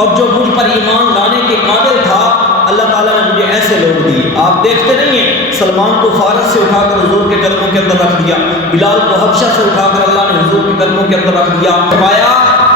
اور جو مجھ پر ایمان لانے کے قابل تھا اللہ تعالیٰ نے مجھے ایسے لوگ دیے۔ آپ دیکھتے نہیں ہیں سلمان کو فارس سے اٹھا کر حضور کے قدموں کے اندر رکھ دیا، بلال کو حبشہ سے اٹھا کر اللہ نے حضور کے قدموں کے اندر رکھ دیا۔ فرمایا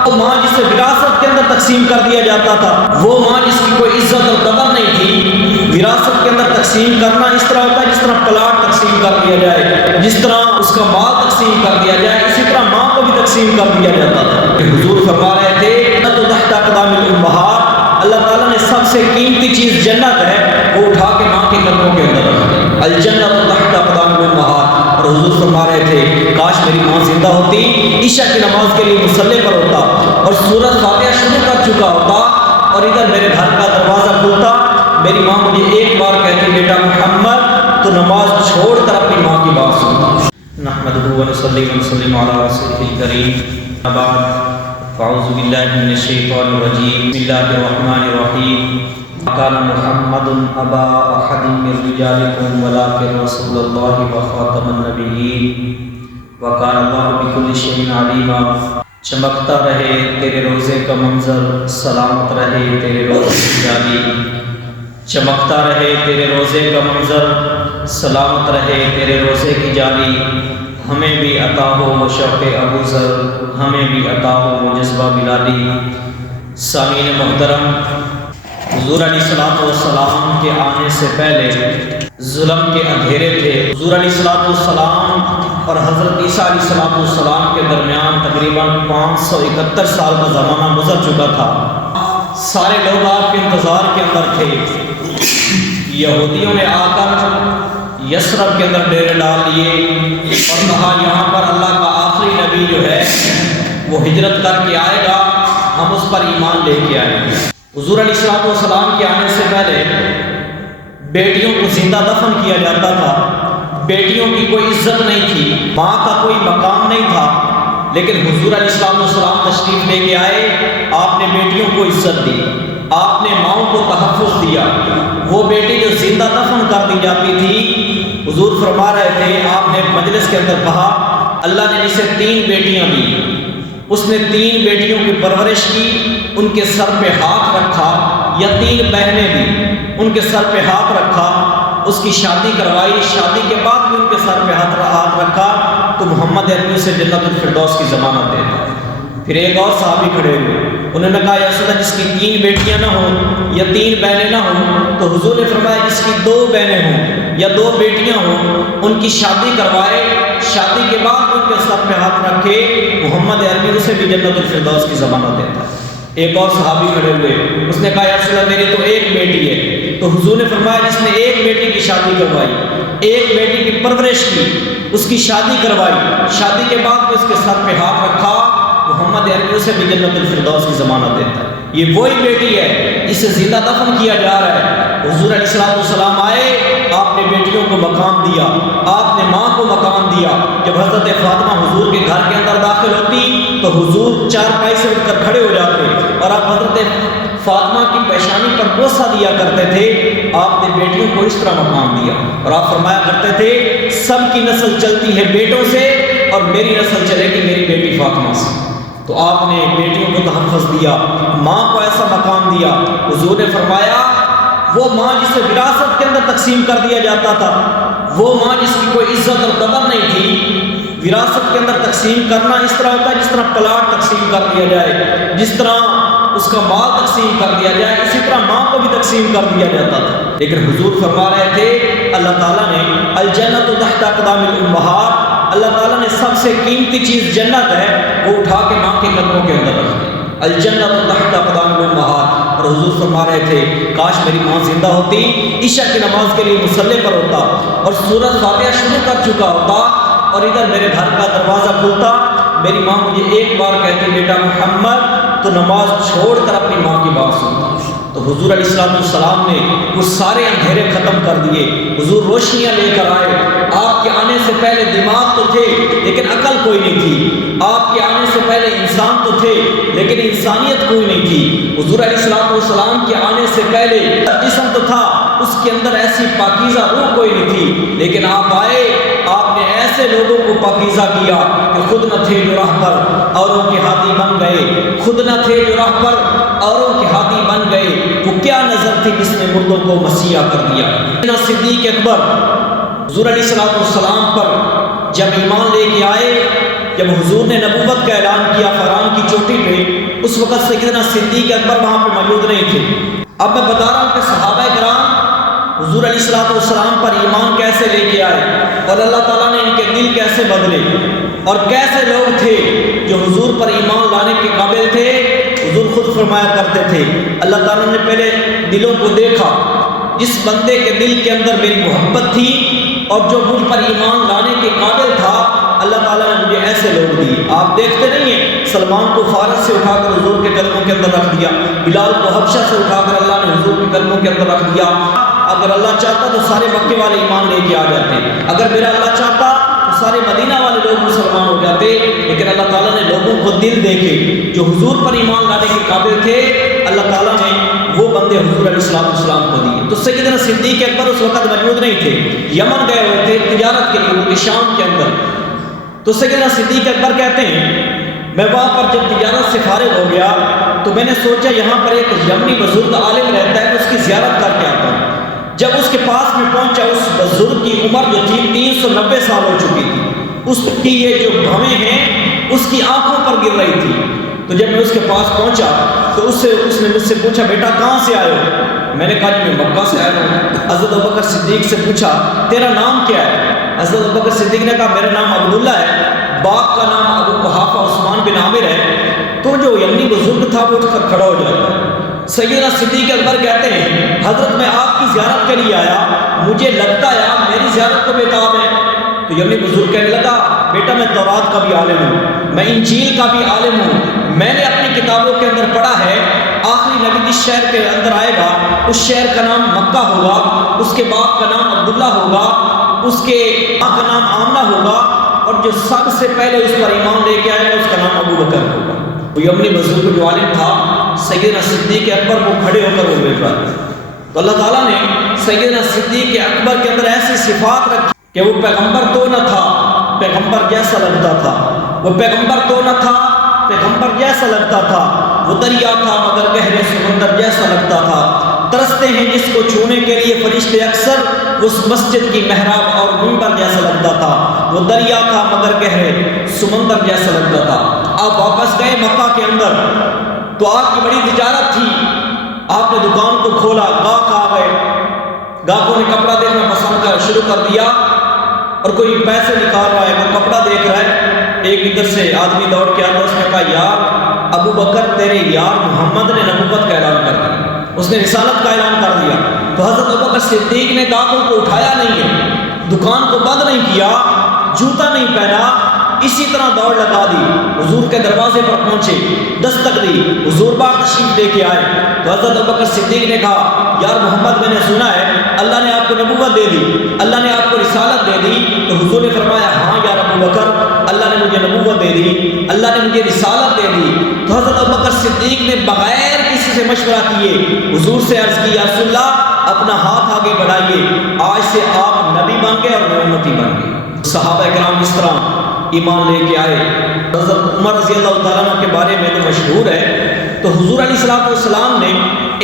وہ ماں جسے وراثت کے اندر تقسیم کر دیا جاتا تھا، وہ ماں جس کی کوئی عزت اور قدر نہیں تھی، وراثت کے اندر تقسیم کرنا اس طرح ہوتا ہے جس طرح پلاٹ تقسیم کر دیا جائے، جس طرح اس کا مال تقسیم کر دیا جائے، اسی طرح ماں کو بھی تقسیم کر دیا جاتا تھا۔ کہ حضور فرما رہے تھے تحت اقدام الامہات، اللہ تعالیٰ نے سب سے قیمتی چیز جنت ہے وہ اٹھا کے ماں کے قدموں کے اندر رکھ دی، الجنت تحت اقدام الامہات۔ اور حضور فرما رہے تھے کاش میری ماں زندہ ہوتی، عشاء کی نماز کے لیے مصلی پر ہوتا اور سورۃ فاتحہ شروع کر چکا ہوتا اور ادھر میرے گھر کا دروازہ کھلتا، میری ماں مجھے ایک بار کہتی بیٹا محمد، تو نماز چھوڑ کر اپنی ماں کی بات سنتا۔ نحمدہ ونصلی ونسلم علی رسولہ الکریم، بعد فاعوذ باللہ من الشیطان الرجیم، بسم اللہ الرحمن الرحیم۔ کان محمد ابا احد من رجالکم ولکن رسول اللہ وخاتم النبیین وکان اللہ بکل شیء علیما۔ چمکتا رہے تیرے روزے کا منظر، سلامت رہے تیرے روزے کی جالی، چمکتا رہے تیرے روزے کا منظر، سلامت رہے تیرے روزے کی جالی۔ ہمیں بھی عطا ہو وہ شوق ابو ذر، ہمیں بھی عطا ہو وہ جذبہ بلالی۔ سامعین محترم، حضور علیہ السلام کے آنے سے پہلے ظلم کے اندھیرے تھے۔ حضور علیہ السلام اور حضرت عیسیٰ علیہ السلام کے درمیان تقریباً 571 سال کا زمانہ گزر چکا تھا۔ سارے لوگ آپ کے انتظار کے اندر تھے۔ یہودیوں نے آ کر یثرب کے اندر ڈیرے ڈال لیے اور کہا یہاں پر اللہ کا آخری نبی جو ہے وہ ہجرت کر کے آئے گا، ہم اس پر ایمان لے کے آئیں گے۔ حضور علیہ السلام کے آنے سے پہلے بیٹیوں کو زندہ دفن کیا جاتا تھا، بیٹیوں کی کوئی عزت نہیں تھی، ماں کا کوئی مقام نہیں تھا، لیکن حضور علیہ السلام تشریف لے کے آئے، آپ نے بیٹیوں کو عزت دی، آپ نے ماؤں کو تحفظ دیا۔ وہ بیٹی جو زندہ دفن کر دی جاتی تھی، حضور فرما رہے تھے، آپ نے مجلس کے اندر کہا اللہ نے اسے 3 بیٹیاں دی، اس نے 3 بیٹیوں کی پرورش کی، ان کے سر پہ ہاتھ رکھا، یا 3 بہنیں دی، ان کے سر پہ ہاتھ رکھا، اس کی شادی کروائی، شادی کے بعد بھی ان کے سر پہ ہاتھ رکھا، تو محمد عربی سے جنت الفردوس کی ضمانت دیتا ہے۔ پھر ایک اور صحابی کھڑے ہوئے، انہوں نے کہا یا رسول اللہ جس کی 3 بیٹیاں نہ ہوں یا 3 بہنیں نہ ہوں، تو حضور نے فرمایا جس کی 2 بہنیں ہوں یا 2 بیٹیاں ہوں، ان کی شادی کروائے، شادی کے بعد ان کے سر پہ ہاتھ رکھے، محمد عربی اسے بھی جنت الفردوس کی ضمانت دیتا ہے۔ ایک اور صحابی کھڑے ہوئے، اس نے کہا یا رسول اللہ میری تو ایک بیٹی ہے، تو حضور نے فرمایا جس نے ایک بیٹی کی شادی کروائی، ایک بیٹی کی پرورش کی، اس کی شادی کروائی، شادی کے بعد بھی اس کے سر پہ ہاتھ رکھا، محمد عربی سے بھی جنت الفردوس کی ضمانت دیتا ہے۔ یہ وہی بیٹی ہے جسے زندہ دفن کیا جا رہا ہے۔ حضور علیہ السلام آئے، آپ نے بیٹیوں کو مقام دیا، آپ نے ماں کو مقام دیا۔ جب حضرت فاطمہ حضور کے گھر کے اندر داخل ہوتی تو حضور چارپائی سے اٹھ کر کھڑے ہو جاتے اور آپ حضرت فاطمہ کی پیشانی پر بوسہ دیا کرتے تھے۔ آپ نے بیٹیوں کو اس طرح مقام دیا اور آپ فرمایا کرتے تھے سب کی نسل چلتی ہے بیٹوں سے اور میری نسل چلے گی میری بیٹی فاطمہ سے۔ تو آپ نے بیٹیوں کو تحفظ دیا، ماں کو ایسا مقام دیا۔ حضور نے فرمایا وہ ماں جسے وراثت کے اندر تقسیم کر دیا جاتا تھا، وہ ماں جس کی کوئی عزت اور قدر نہیں تھی، وراثت کے اندر تقسیم کرنا اس طرح ہوتا ہے جس طرح پلاٹ تقسیم کر دیا جائے، جس طرح اس کا مال تقسیم کر دیا جائے، اسی طرح ماں کو بھی تقسیم کر دیا جاتا تھا۔ لیکن حضور فرما رہے تھے اللہ تعالیٰ نے الجنت تحت اقدام الامہات، اللہ تعالیٰ نے سب سے قیمتی چیز جنت ہے وہ اٹھا کے ماں کے قدموں کے اندر رکھ دی، الجنت تحت اقدام الامہات۔ اور حضور فرما رہے تھے کاش میری ماں زندہ ہوتی، عشاء کی نماز کے لیے مصلی پر ہوتا اور سورۃ فاتحہ شروع کر چکا ہوتا اور ادھر میرے گھر کا دروازہ کھلتا، میری ماں مجھے ایک بار کہتی بیٹا محمد، تو نماز چھوڑ کر اپنی ماں کی بات سنتا۔ تو حضور علیہ السلام نے وہ سارے اندھیرے ختم کر دیے، حضور روشنیاں لے کر آئے۔ آپ کے آنے سے پہلے دماغ تو تھے لیکن عقل کوئی نہیں تھی، آپ کے آنے سے پہلے انسان تو تھے لیکن انسانیت کوئی نہیں تھی۔ حضور علیہ السلام کے آنے سے پہلے جسم تو تھا، اس کے اندر ایسی پاکیزہ روح کوئی نہیں تھی، لیکن آپ آئے، آپ نے ایسے لوگوں کو پاکیزہ کیا کہ خود نہ تھے جو راہ پر اوروں کے ہادی بن گئے، خود نہ تھے جو راہ پر اوروں کے ہادی کیا نظر تھی جس نے مردوں کو مسیحا کر دیا؟ صدیق اکبر حضور علیہ السلام پر جب ایمان لے کے آئے، جب حضور نے نبوت کا اعلان کیا فرعون کی چوٹی پہ، اس وقت سیدنا صدیق اکبر وہاں پہ موجود نہیں تھے۔ اب میں بتا رہا ہوں کہ صحابہ کرام حضور علیہ السلام پر ایمان کیسے لے کے آئے اور اللہ تعالیٰ نے ان کے دل کیسے بدلے، اور کیسے لوگ تھے جو حضور پر ایمان لانے کے قابل تھے۔ حضور خود فرمایا کرتے تھے اللہ تعالیٰ نے پہلے دلوں کو دیکھا، جس بندے کے دل کے اندر میری محبت تھی اور جو مجھ پر ایمان لانے کے قابل تھا، اللہ تعالیٰ نے مجھے ایسے لوگ دی۔ آپ دیکھتے نہیں ہیں سلمان کو فارس سے اٹھا کر حضور کے قدموں کے اندر رکھ دیا، بلال کو حبشہ سے اٹھا کر اللہ نے حضور کے قدموں کے اندر رکھ دیا۔ اگر اللہ چاہتا تو سارے مکے والے ایمان لے کے آ جاتے، اگر میرا اللہ چاہتا تو سارے مدینہ والے لوگ مسلمان ہو جاتے، لیکن اللہ تعالیٰ نے لوگوں کو دل دیکھے جو حضور پر ایمان لانے کے قابل تھے، اللہ تعالیٰ نے وہ بندے حضور علیہ السلام کو دیے۔ تو سیدنا صدیق اکبر اس وقت موجود نہیں تھے، یمن گئے ہوئے تھے تجارت کے لیے، ان کے شام کے اندر۔ تو سیدنا صدیق اکبر کہتے ہیں میں وہاں پر جب تجارت سے فارغ ہو گیا تو میں نے سوچا یہاں پر ایک یمنی بزرگ عالم رہتا ہے، اس کی زیارت کر کے آتا ہوں۔ جب اس کے پاس میں پہنچا، اس بزرگ کی عمر جو تھی 390 سال ہو چکی تھی، اس کی یہ جو بھویں ہیں اس کی آنکھوں پر گر رہی تھی۔ تو جب میں اس کے پاس پہنچا تو اس نے مجھ سے پوچھا بیٹا کہاں سے آئے ہو؟ میں نے کہا جی میں مکہ سے آیا ہوں۔ حضرت ابوبکر صدیق سے پوچھا تیرا نام کیا ہے؟ حضرت ابوبکر صدیق نے کہا میرا نام عبداللہ ہے، باپ کا نام ابو قحافہ عثمان بن عامر ہے۔ تو جو یمنی بزرگ تھا وہ اٹھ کر کھڑا ہو جاتا۔ سیدنا صدیق اکبر کہتے ہیں حضرت میں آپ کی زیارت کے لیے آیا، مجھے لگتا ہے آپ میری زیارت کو بےتاب ہیں۔ تو یمنی بزرگ کہنے لگا بیٹا میں تورات کا بھی عالم ہوں، میں انجیل کا بھی عالم ہوں، میں نے اپنی کتابوں کے اندر پڑھا ہے آخری نبی جس شہر کے اندر آئے گا اس شہر کا نام مکہ ہوگا، اس کے باپ کا نام عبداللہ ہوگا، اس کے ماں کا نام آمنہ ہوگا، اور جو سب سے پہلے اس پر ایمان لے کے آئے گا اس کا نام ابو بکر ہوگا۔ وہ یمنی بزرگ جو عالم تھا سیدنا صدیق اکبر کو کھڑے ہو کر وہ بیٹھ رہا تھا۔ تو اللہ تعالیٰ نے سیدنا صدیق اکبر کے اندر ایسی صفات رکھی کہ وہ پیغمبر تو نہ تھا، پیغمبر جیسا لگتا تھا، وہ پیغمبر تو نہ تھا، پیغمبر جیسا لگتا تھا، وہ دریا تھا مگر گہرے سمندر جیسا لگتا تھا، ترستے ہیں جس کو چھونے کے لیے فرشتے اکثر، اس مسجد کی محراب اور منبر جیسا لگتا تھا، وہ دریا تھا مگر گہرے سمندر جیسا لگتا تھا۔ آپ واپس گئے مکہ کے اندر تو آپ کی بڑی تجارت تھی، آپ نے دکان کو کھولا، گاہک آ گئے، گاہکوں نے کپڑا دیکھنا پسند شروع کر دیا، اور کوئی پیسے نکال رہا ہے، کوئی کپڑا دیکھ رہا ہے۔ ایک ادھر سے آدمی دوڑ کے آتا، اس نے کہا یار ابو بکر تیرے یار محمد نے نبوت کا اعلان کر دیا، اس نے رسالت کا اعلان کر دیا۔ تو حضرت ابو بکر صدیق نے گاہکوں کو اٹھایا نہیں ہے، دکان کو بند نہیں کیا، جوتا نہیں پہنا، اسی طرح دوڑ لگا دی، حضور کے دروازے پر پہنچے، دستک دی، حضور بار تشریف لے کے آئے۔ تو حضرت ابوبکر صدیق نے کہا یار محمد میں نے سنا ہے اللہ نے آپ کو نبوت دے دی، اللہ نے آپ کو رسالت دے دی۔ تو حضور نے فرمایا ہاں یار ابوبکر اللہ نے مجھے نبوت دے دی، اللہ نے مجھے رسالت دے دی۔ تو حضرت ابوبکر صدیق نے بغیر کسی سے مشورہ کیے حضور سے عرض کی یا رسول اللہ اپنا ہاتھ آگے بڑھائیے، آج سے آپ نبی بن گئے اور میں امتی بن گئی۔ صحابہ کرام اس طرح ایمان لے کے آئے۔ حضرت عمر رضی اللہ تعالیٰ عنہ کے بارے میں تو مشہور ہے، تو حضور علیہ السلام نے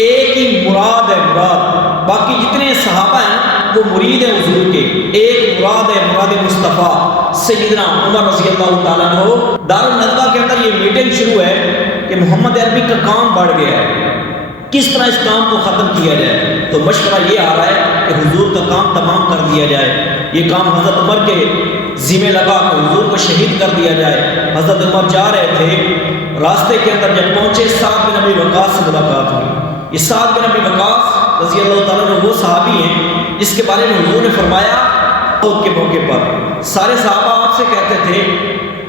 ایک ہی مراد ہے، مراد باقی جتنے صحابہ ہیں وہ مرید ہیں حضور کے، ایک مراد ہے، مراد مصطفیٰ سیدنا عمر رضی اللہ تعالیٰ عنہ۔ دارالندوہ کے اندر یہ میٹنگ شروع ہے کہ محمد عربی کا کام بڑھ گیا ہے، کس طرح اس کام کو ختم کیا جائے۔ تو مشورہ یہ آ رہا ہے کہ حضور کا کام تمام کر دیا جائے، یہ کام حضرت عمر کے ذمہ لگا کہ حضور کو شہید کر دیا جائے۔ حضرت عمر جا رہے تھے، راستے کے اندر جب پہنچے سعد بن ابی وقاص سے ملاقات ہوئی۔ یہ سعد بن ابی وقاص رضی اللہ تعالیٰ عنہ وہ صحابی ہیں جس کے بارے میں حضور نے فرمایا موت کے موقع پر سارے صحابہ آپ سے کہتے تھے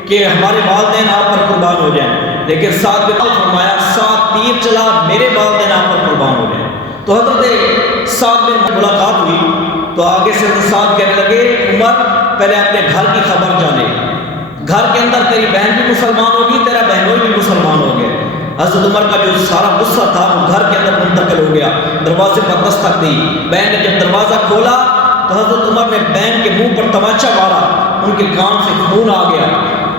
کہ ہمارے والدین آپ پر قربان ہو جائیں، لیکن سعد بن ابی فرمایا سعد تیر چلا میرے والدین آپ پر قربان ہو جائیں۔ تو حضرت سعد بن ملاقات ہوئی تو آگے سے حضرت سعد کہنے لگے عمر پہلے اپنے گھر کی خبر جانے، گھر کے اندر تیری بہن بھی مسلمان ہوگی، تیرا بہنوئی بھی مسلمان ہو گئے۔ حضرت عمر کا جو سارا غصہ تھا وہ گھر کے اندر منتقل ہو گیا، دروازے پر دستک دی، بہن نے جب دروازہ کھولا تو حضرت عمر نے بہن کے منہ پر تماچا مارا، ان کے کان سے خون آ گیا۔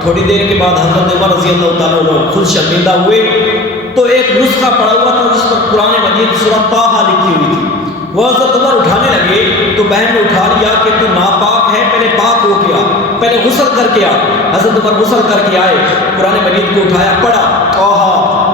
تھوڑی دیر کے بعد حضرت عمر رضی اللہ تعالیٰ عنہ خود شرمندہ ہوئے تو ایک نسخہ پڑا ہوا تھا جس پر قرآن مجید سورۃ طٰہٰ وہ حضرت عمر اٹھانے لگے تو بہن نے اٹھا لیا کہ تو ناپاک ہے، پہلے پاک ہو کے آ، پہلے غسل کر کے آ۔ حضرت عمر غسل کر کے آئے، قرآن مجید کو اٹھایا، پڑھا طٰہٰ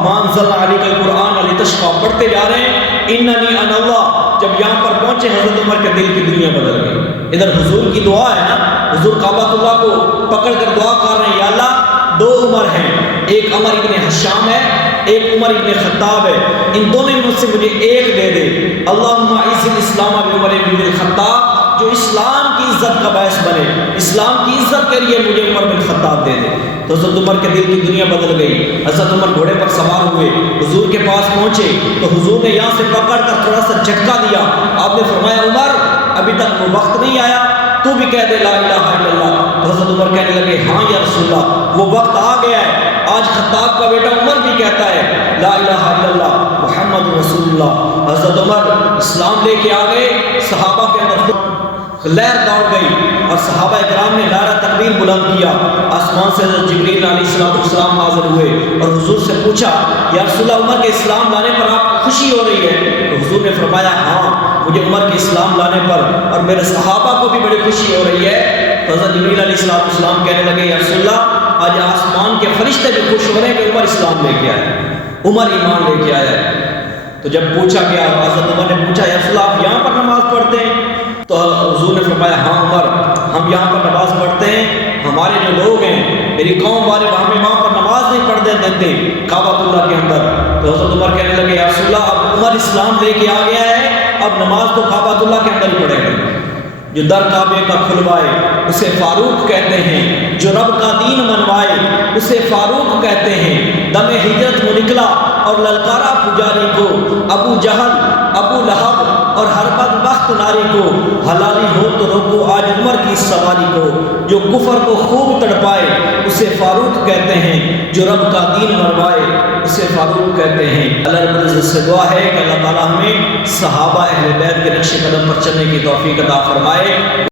مَا أَنزَلْنَا عَلَيْكَ الْقُرْآنَ لِتَشْقَىٰ، پڑھتے جا رہے ہیں اِنَّنِي أَنَا اللَّهُ۔ جب یہاں پر پہنچے حضرت عمر کے دل کی دنیا بدل گئی۔ ادھر حضور کی دعا ہے نا، حضور کعبۃ اللہ کو پکڑ کر دعا کر رہے ہیں، یا اللہ دو عمر ہیں، ایک عمر ابن حشام ہے، ایک عمر ابن خطاب ہے، ان دونوں میں سے مجھے ایک دے دے۔ اللہم اعز الاسلام بعمر بن الخطاب، جو اسلام کی عزت کا باعث بنے، اسلام کی عزت کے لیے مجھے عمر بن خطاب دے دے۔ تو حضرت عمر کے دل کی دنیا بدل گئی۔ حضرت عمر گھوڑے پر سوار ہوئے، حضور کے پاس پہنچے تو حضور نے یہاں سے پکڑ کر تھوڑا سا جھٹکا دیا۔ آپ نے فرمایا عمر ابھی تک وہ وقت نہیں آیا، تو بھی کہہ دے لا الہ الا اللہ۔ تو حضرت عمر کہنے لگے ہاں یا رسول اللہ، وہ وقت آ گیا ہے۔ آج خطاب کا بیٹا عمر بھی کہتا ہے لا الہ الا اللہ محمد رسول اللہ۔ حضرت عمر اسلام لے کے آ گئے، صحابہ کے اندر لہر دوڑ گئی اور صحابہ اکرام نے نعرہ تکبیر بلند کیا۔ آسمان سے حضرت جبریل علیہ السلام نازل ہوئے اور حضور سے پوچھا یا رسول اللہ عمر کے اسلام لانے پر آپ کو خوشی ہو رہی ہے؟ تو حضور نے فرمایا ہاں، مجھے عمر کے اسلام لانے پر اور میرے صحابہ کو بھی بڑی خوشی ہو رہی ہے۔ تو حضرت جبریل علیہ السلام کہنے لگے یا رسول اللہ آج آسمان کے فرشتے بھی خوش ہو رہے ہیں کہ عمر اسلام لے کے آیا، عمر ایمان لے کے آیا ہے۔ تو جب پوچھا گیا، حضرت عمر نے پوچھا یا رسول اللہ آپ یہاں پر نماز پڑھتے ہیں؟ تو حضور نے فرمایا ہاں عمر، ہم یہاں پر نماز پڑھتے ہیں، ہمارے جو لوگ ہیں میری قوم والے ہمیں وہاں پر نماز نہیں پڑھنے دیتے کعبۃ اللہ کے اندر۔ تو حضرت عمر کہنے لگے یا رسول اللہ اب عمر اسلام لے کے آ گیا ہے، اب نماز تو کعبۃ اللہ کے اندر ہی پڑھے گا۔ جو در کعبے کا کھلوائے اسے فاروق کہتے ہیں، جو رب کا دین منوائے اسے فاروق کہتے ہیں۔ دم ہجرت وہ نکلا اور للکارا پجاری کو، ابو جہل ابو لہب اور ہر بدبخت ناری کو، حلالی ہو تو روکو آج عمر کی سواری کو۔ جو کفر کو خوب تڑپائے اسے فاروق کہتے ہیں، جو رب کا دین منوائے اسے فاروق کہتے ہیں۔ اللہ رب العزت سے دعا ہے کہ اللہ تعالیٰ ہمیں صحابہ اہل بیت کے نقش قدم پر چلنے کی توفیق عطا فرمائے۔